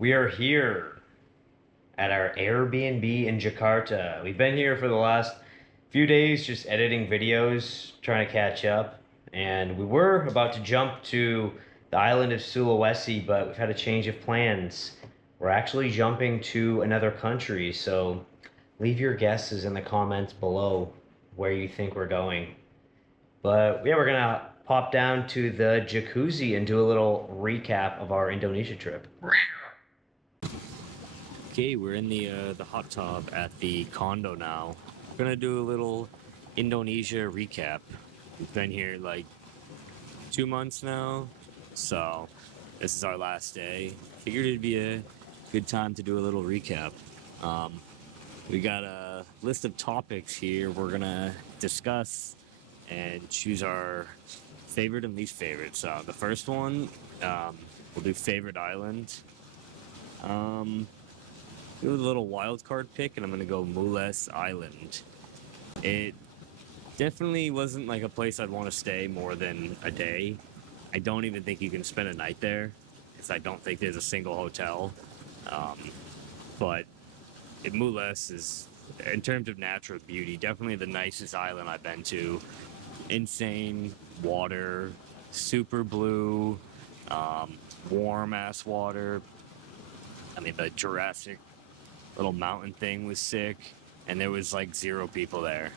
We are here at our Airbnb in Jakarta. We've been here for the last few days just editing videos, trying to catch up. And we were about to jump to the island of Sulawesi, but we've had a change of plans. We're actually jumping to another country, so leave your guesses in the comments below where you think we're going. But yeah, we're gonna pop down to the jacuzzi and do a little recap of our Indonesia trip. Okay, we're in the hot tub at the condo now. We're gonna do a little Indonesia recap. We've been here like 2 months now, so this is our last day. Figured it'd be a good time to do a little recap. Um, we got a list of topics here we're gonna discuss and choose our favorite and least favorite. So the first one, we'll do favorite island. Um, Do a little wild card pick, and I'm gonna go Mules Island. It definitely wasn't like a place I'd want to stay more than a day. I don't even think you can spend a night there, because I don't think there's a single hotel. Um, but Mules is, in terms of natural beauty, definitely the nicest island I've been to. Insane water, super blue, warm ass water. I mean, the Jurassic little mountain thing was sick, and there was like zero people there.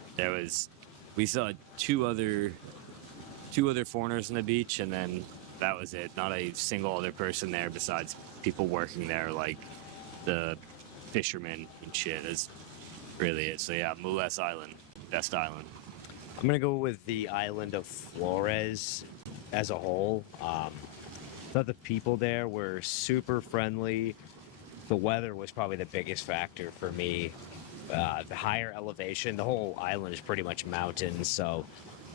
We saw two other foreigners on the beach, and then that was it. Not a single other person there besides people working there, like the fishermen and shit. Is really it. So yeah, Mules Island, best island. I'm gonna go with the island of Flores as a whole. Thought the people there were super friendly. The weather was probably the biggest factor for me. The higher elevation, the whole island is pretty much mountains, so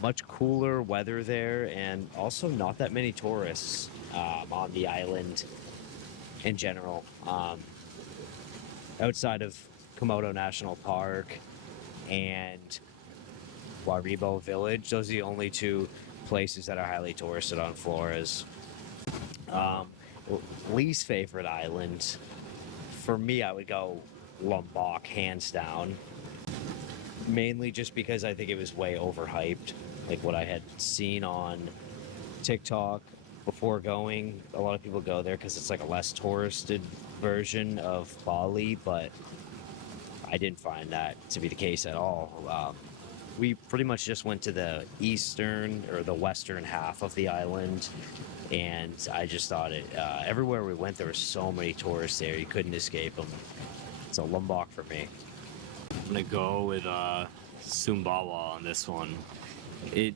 much cooler weather there, and also not that many tourists on the island in general. Outside of Komodo National Park and Waribo Village, those are the only two places that are highly touristed on Flores. Um, Least favorite island for me, I would go Lombok, hands down. Mainly just because I think it was way overhyped. Like what I had seen on TikTok before going. A lot of people go there because it's like a less touristed version of Bali, but I didn't find that to be the case at all. We pretty much just went to the eastern or the western half of the island, and I just thought everywhere we went there were so many tourists there, you couldn't escape them. So Lombok for me. I'm gonna go with Sumbawa on this one. It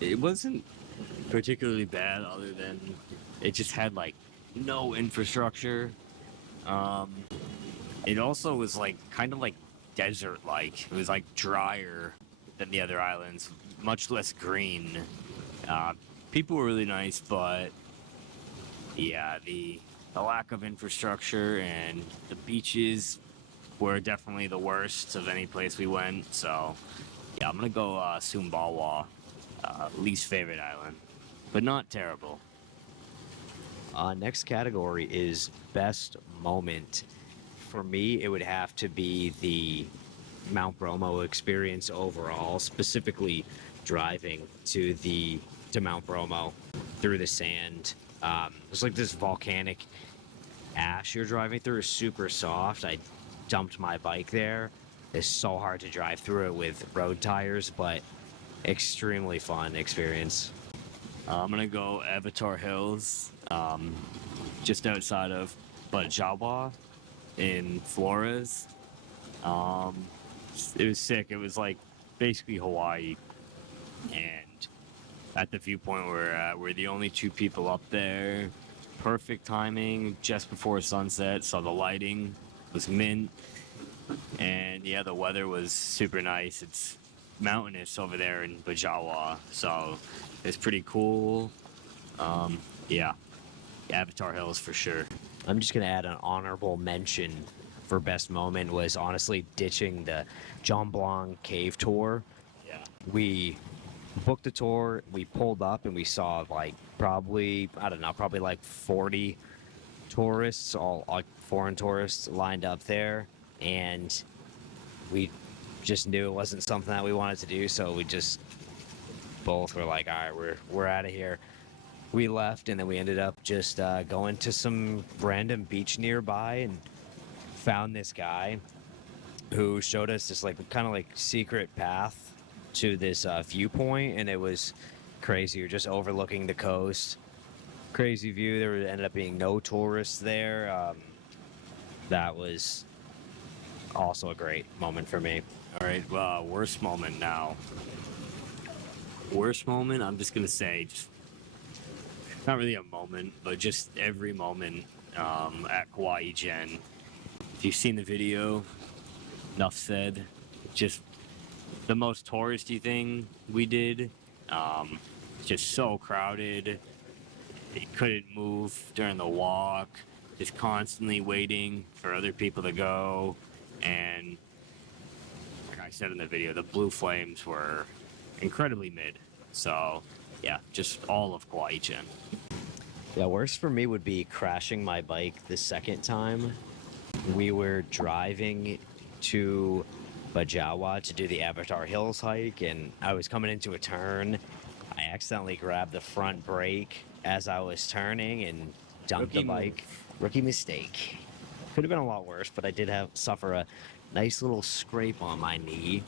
it wasn't particularly bad, other than it just had like no infrastructure. Um, it also was like kind of like desert like. It was like drier than the other islands, much less green. Uh, People were really nice, but yeah, the lack of infrastructure and the beaches were definitely the worst of any place we went. So yeah, I'm gonna go Sumbawa, least favorite island, but not terrible. Next category is best moment. For me, it would have to be the Mount Bromo experience overall, specifically driving to Mount Bromo through the sand. It's like this volcanic ash you're driving through is super soft. I dumped my bike there. It's so hard to drive through it with road tires, but extremely fun experience. I'm gonna go Avatar Hills, just outside of Bajawa in Flores. Um, it was sick. It was like basically Hawaii, and at the viewpoint we're at, we're the only two people up there. Perfect timing, just before sunset, so the lighting was mint, and yeah, the weather was super nice. It's mountainous over there in Bajawa, so it's pretty cool. Yeah, Avatar Hills for sure. I'm just gonna add an honorable mention for best moment was honestly ditching the John Blanc cave tour. Yeah. We booked the tour, we pulled up and we saw like probably, I don't know, probably like 40 tourists, all like foreign tourists, lined up there, and we just knew it wasn't something that we wanted to do, so we just both were like, all right, we're out of here. We left, and then we ended up just going to some random beach nearby and found this guy who showed us this like kind of like secret path to this viewpoint, and it was crazy. You're just overlooking the coast, crazy view. There ended up being no tourists there. That was also a great moment for me. All right, worst moment now. Worst moment, I'm just gonna say, just not really a moment, but just every moment at Kauai Gen. If you've seen the video, enough said. Just the most touristy thing we did. Just so crowded. They couldn't move during the walk. Just constantly waiting for other people to go. And like I said in the video, the blue flames were incredibly mid. So yeah, just all of Kauai Gen. Yeah, worst for me would be crashing my bike the second time. We were driving to Bajawa to do the Avatar Hills hike, and I was coming into a turn. I accidentally grabbed the front brake as I was turning and dumped the Rookie bike. Rookie mistake. Could have been a lot worse, but I did suffer a nice little scrape on my knee.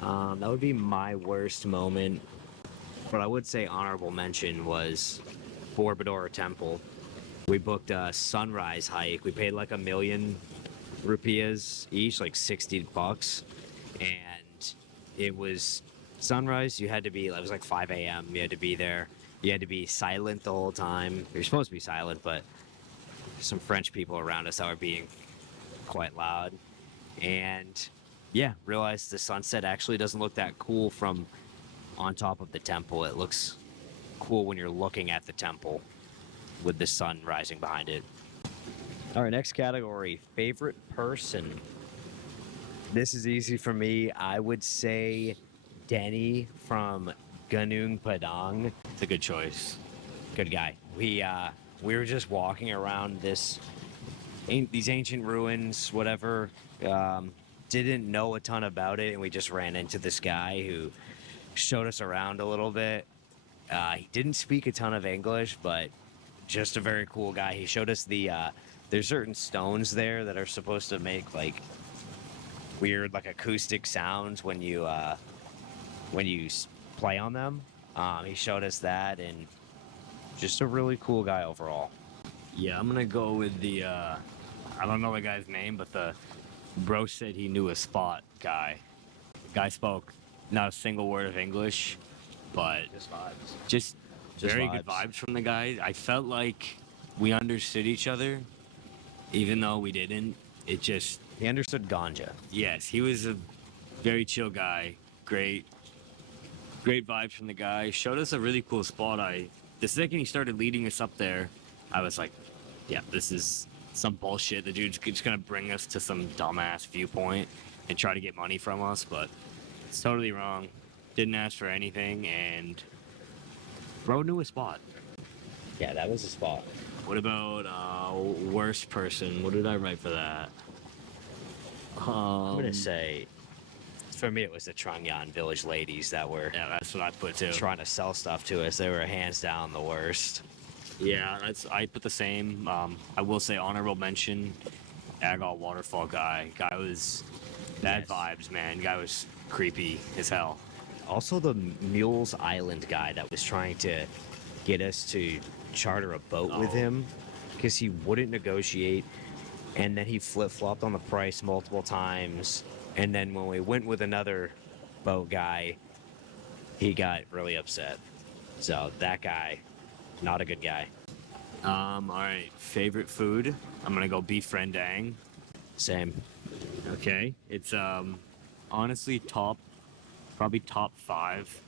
That would be my worst moment. But I would say honorable mention was Borobudur Temple. We booked a sunrise hike. We paid like 1,000,000 rupees each, like $60, and it was sunrise. You had to be. It was like 5 a.m. You had to be there. You had to be silent the whole time. You're supposed to be silent, but some French people around us that were being quite loud. And yeah, realized the sunset actually doesn't look that cool from on top of the temple. It looks cool when you're looking at the temple with the sun rising behind it. All right, next category, favorite person. This is easy for me. I would say Denny from Gunung Padang. It's a good choice. Good guy. We were just walking around these ancient ruins, whatever. Didn't know a ton about it, and we just ran into this guy who showed us around a little bit. He didn't speak a ton of English, but just a very cool guy. He showed us there's certain stones there that are supposed to make like weird like acoustic sounds when you play on them. He showed us that, and just a really cool guy overall. Yeah, I'm gonna go with the I don't know the guy's name, but the bro said he knew a spot guy. Guy spoke not a single word of English, but Just vibes. just Just very good vibes. vibes from the guy. I felt like we understood each other, even though we didn't. It just, He understood ganja. yes, he was a very chill guy. Great vibes from the guy. Showed us a really cool spot. The second he started leading us up there, I was like, yeah, this is some bullshit. The dude's just gonna bring us to some dumbass viewpoint and try to get money from us, but it's totally wrong. Didn't ask for anything, and bro knew a spot. Yeah, that was a spot. What about worst person? What did I write for that? I'm gonna say, for me, it was the Trangyan village ladies that were Yeah, that's what I put too. trying to sell stuff to us. They were hands down the worst. Yeah, I put the same. I will say honorable mention, Agal Waterfall guy. Guy was bad Yes. vibes, man. Guy was creepy as hell. Also, the Mules Island guy that was trying to get us to charter a boat with Oh. him because he wouldn't negotiate, and then he flip-flopped on the price multiple times. And then when we went with another boat guy, he got really upset. So that guy, not a good guy. All right, favorite food. I'm gonna go beef rendang. Same. Okay, it's honestly probably top 5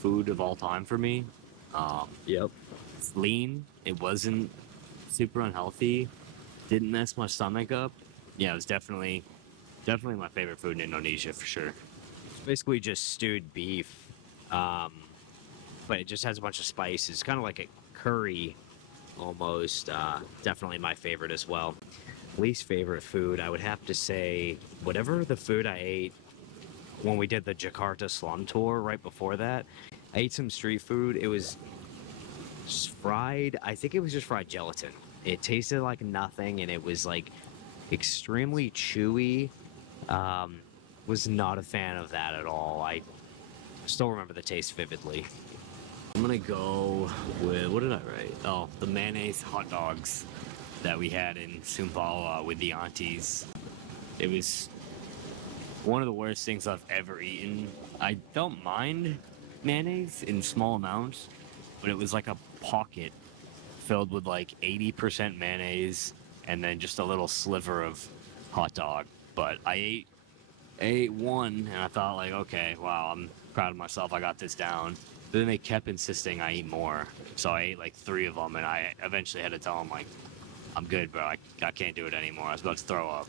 food of all time for me. Yep. It's lean. It wasn't super unhealthy. Didn't mess my stomach up. Yeah, it was definitely my favorite food in Indonesia for sure. It's basically just stewed beef, but it just has a bunch of spices, kind of like a curry, almost. Definitely my favorite as well. Least favorite food, I would have to say whatever the food I ate when we did the Jakarta slum tour right before that. I ate some street food. It was fried, I think it was just fried gelatin. It tasted like nothing and it was like extremely chewy. Um, was not a fan of that at all. I still remember the taste vividly. I'm gonna go with, what did I write? Oh, the mayonnaise hot dogs that we had in Sumbawa with the aunties. It was one of the worst things I've ever eaten. I don't mind mayonnaise in small amounts, but it was like a pocket filled with like 80% mayonnaise and then just a little sliver of hot dog. But I ate one and I thought like, okay, wow, I'm proud of myself. I got this down. But then they kept insisting I eat more. So I ate like three of them and I eventually had to tell them like, I'm good, bro. I can't do it anymore. I was about to throw up.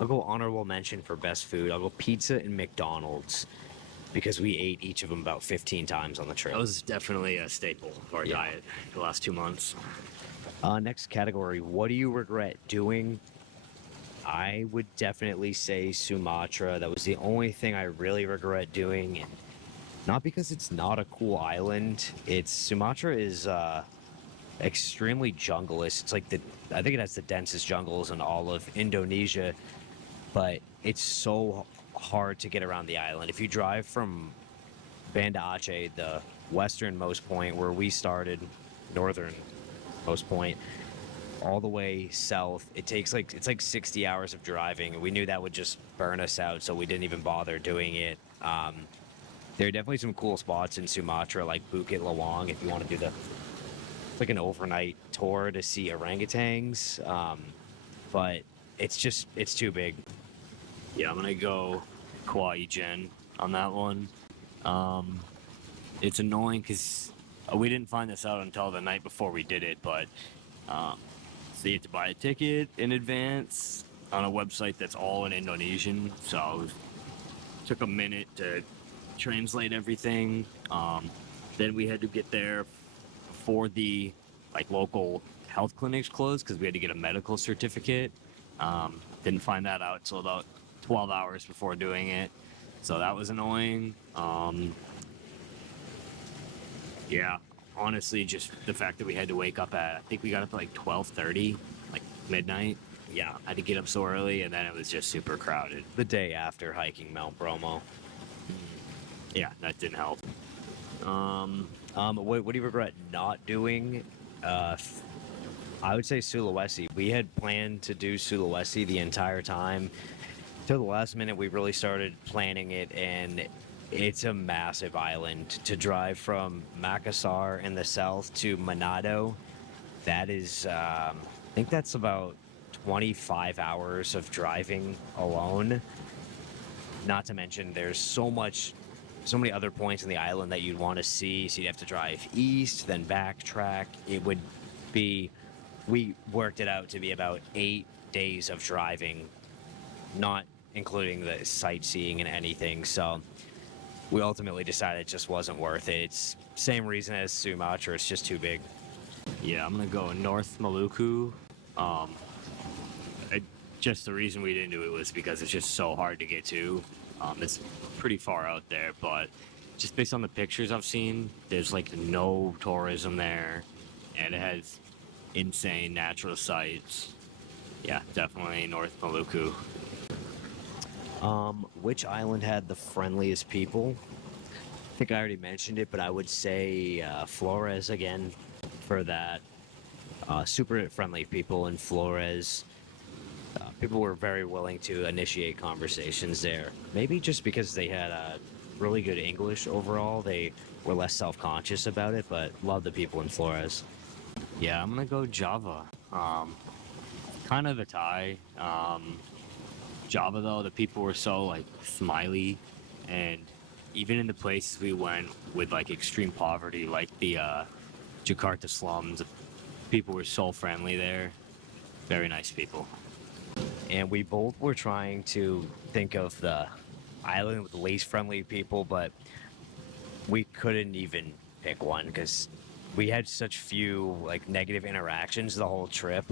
I'll go honorable mention for best food. I'll go pizza and McDonald's because we ate each of them about 15 times on the trip. That was definitely a staple of our diet the last 2 months. Next category, what do you regret doing? I would definitely say Sumatra. That was the only thing I really regret doing. And not because it's not a cool island. It's Sumatra is extremely junglous. It's like I think it has the densest jungles in all of Indonesia, but it's so hard to get around the island. If you drive from Banda Aceh, the westernmost point where we started, northernmost point, all the way south, it's like 60 hours of driving. We knew that would just burn us out, so we didn't even bother doing it. There are definitely some cool spots in Sumatra, like Bukit Lawang, if you want to do it's like an overnight tour to see orangutans. But it's too big. Yeah, I'm gonna go Kauai Gen on that one. Um, it's annoying because we didn't find this out until the night before we did it, but so you have to buy a ticket in advance on a website that's all in Indonesian. So it took a minute to translate everything. Then we had to get there before the like local health clinics closed because we had to get a medical certificate. Didn't find that out until about 12 hours before doing it, so that was annoying. Yeah, honestly, just the fact that we had to wake up at, I think we got up at like 12:30, like midnight. Yeah, I had to get up so early, and then it was just super crowded. The day after hiking Mount Bromo. Yeah, that didn't help. What do you regret not doing? I would say Sulawesi. We had planned to do Sulawesi the entire time. Till the last minute, we really started planning it, and it's a massive island. To drive from Makassar in the south to Manado, that is, I think that's about 25 hours of driving alone. Not to mention, there's so many other points in the island that you'd want to see. So you'd have to drive east, then backtrack. We worked it out to be about 8 days of driving, not including the sightseeing and anything. So we ultimately decided it just wasn't worth it. It's same reason as Sumatra. It's just too big. Yeah, I'm gonna go North Maluku. Just the reason we didn't do it was because it's just so hard to get to. It's pretty far out there, but just based on the pictures I've seen, there's like no tourism there, and it has insane natural sights. Yeah, definitely North Maluku. Which island had the friendliest people? I think I already mentioned it, but I would say Flores again for that. Super friendly people in Flores. People were very willing to initiate conversations there. Maybe just because they had really good English overall, they were less self-conscious about it, but love the people in Flores. Yeah, I'm gonna go Java. Kind of a tie. Java though, the people were so like smiley, and even in the places we went with like extreme poverty, like the Jakarta slums, people were so friendly there. Very nice people. And we both were trying to think of the island with the least friendly people, but we couldn't even pick one because we had such few like negative interactions the whole trip.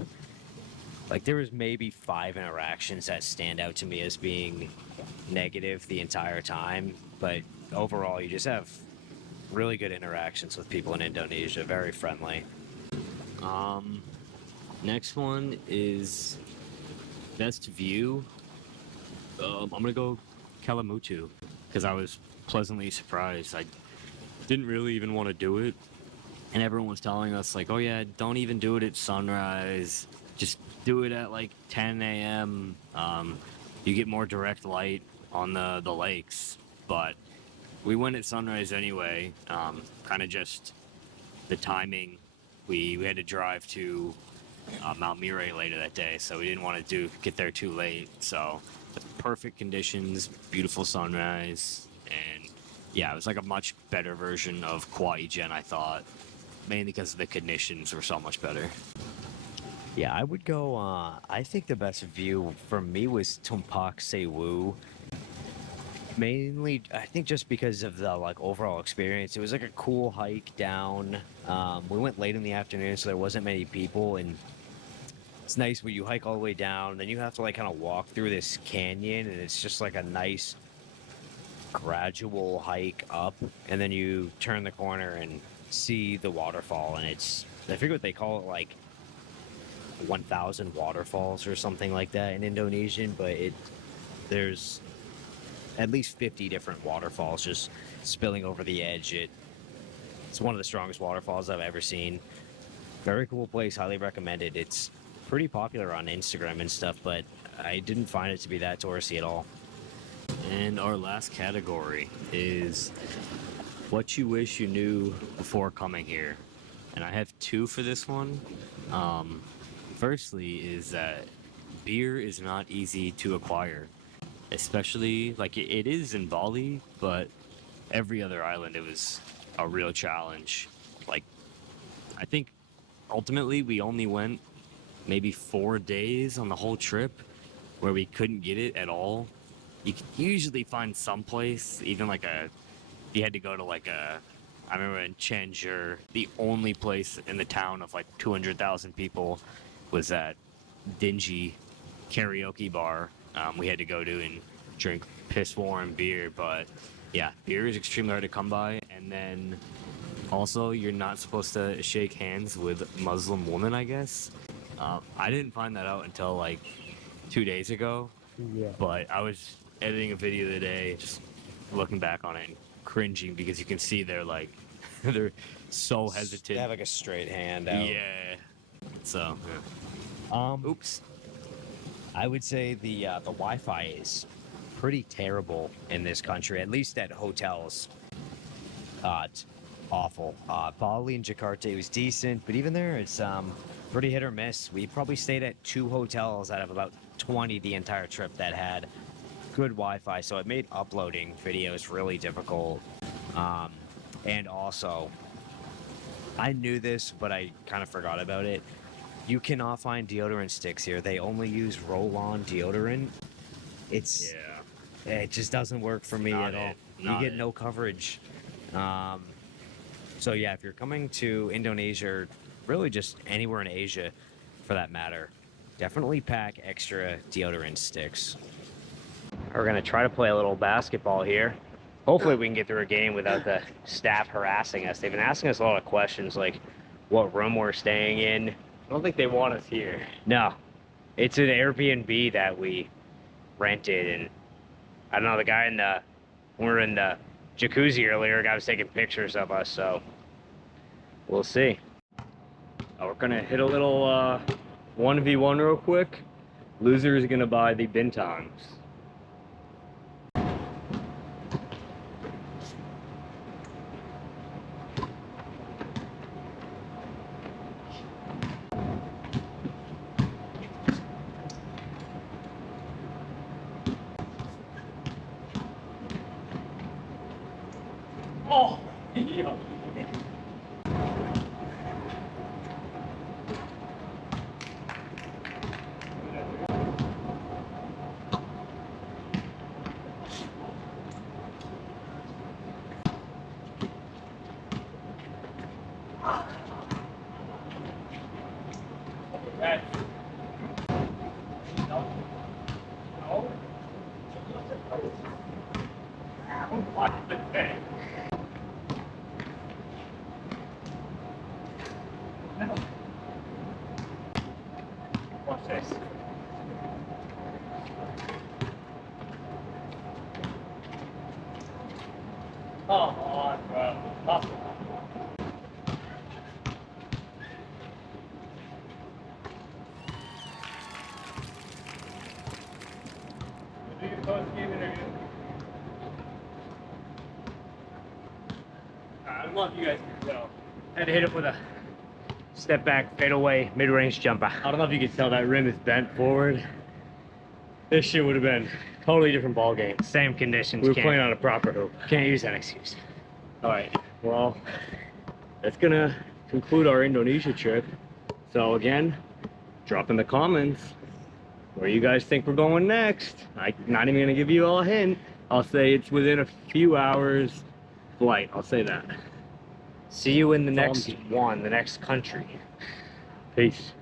Like there was maybe 5 interactions that stand out to me as being negative the entire time, but overall you just have really good interactions with people in Indonesia, very friendly. Um, Next one is best view. I'm gonna go Kalamutu because I was pleasantly surprised. I didn't really even want to do it, and everyone was telling us like, "Oh yeah, don't even do it at sunrise. Just do it at like 10 a.m. You get more direct light on the lakes." But we went at sunrise anyway. Kind of just the timing. We had to drive to Mount Mirai later that day, so we didn't want to get there too late. So perfect conditions, beautiful sunrise, and yeah, it was like a much better version of Kauai Gen, I thought, mainly because the conditions were so much better. Yeah, I would go. I think the best view for me was Tumpak Sewu. Mainly, I think just because of the like overall experience. It was like a cool hike down. We went late in the afternoon, so there wasn't many people, and it's nice when you hike all the way down. Then you have to like kind of walk through this canyon, and it's just like a nice gradual hike up, and then you turn the corner and see the waterfall, and it's I forget what they call it, like 1,000 waterfalls or something like that in Indonesian, but there's at least 50 different waterfalls just spilling over the edge. It's one of the strongest waterfalls I've ever seen. Very cool place, highly recommended. It's pretty popular on Instagram and stuff, but I didn't find it to be that touristy at all. And our last category is what you wish you knew before coming here. And I have two for this one. Um, Firstly, is that beer is not easy to acquire, especially like it is in Bali, but every other island it was a real challenge. Like, I think ultimately we only went maybe 4 days on the whole trip where we couldn't get it at all. You could usually find some place, even like you had to go to like I remember in Changjur, the only place in the town of like 200,000 people was that dingy karaoke bar we had to go to and drink piss warm beer. But yeah, beer is extremely hard to come by. And then also, you're not supposed to shake hands with Muslim women, I guess. I didn't find that out until like 2 days ago. Yeah. But I was editing a video today, just looking back on it and cringing because you can see they're like, they're so They hesitant. have like a straight hand out. Yeah. So, oops. I would say the Wi-Fi is pretty terrible in this country, at least at hotels. It's awful. Bali and Jakarta, it was decent, but even there, it's pretty hit or miss. We probably stayed at 2 hotels out of about 20 the entire trip that had good Wi-Fi, so it made uploading videos really difficult. And also, I knew this, but I kind of forgot about it. You cannot find deodorant sticks here. They only use roll-on deodorant. It's It just doesn't work for me Not at all. it. You Not get it. no coverage. So yeah, if you're coming to Indonesia, or really just anywhere in Asia, for that matter, definitely pack extra deodorant sticks. We're gonna try to play a little basketball here. Hopefully we can get through a game without the staff harassing us. They've been asking us a lot of questions like what room we're staying in. I don't think they want us here. No, it's an Airbnb that we rented, and I don't know, the guy we were in the jacuzzi earlier, guy was taking pictures of us, so we'll see. We're gonna hit a little 1v1 real quick. Loser is gonna buy the bintongs. Oh, yeah. Watch this. Come on, bro. Hustle. I don't know if you guys can tell. Had to hit it with a step back, fadeaway, mid-range jumper. I don't know if you can tell that rim is bent forward. This shit would have been a totally different ball game. Same conditions. We were playing on a proper hoop. Can't use that excuse. All right. Well, that's gonna conclude our Indonesia trip. So again, drop in the comments where you guys think we're going next. I'm not even gonna give you all a hint. I'll say it's within a few hours flight. I'll say that. See you in the That's all next I'm one, the next country. Peace.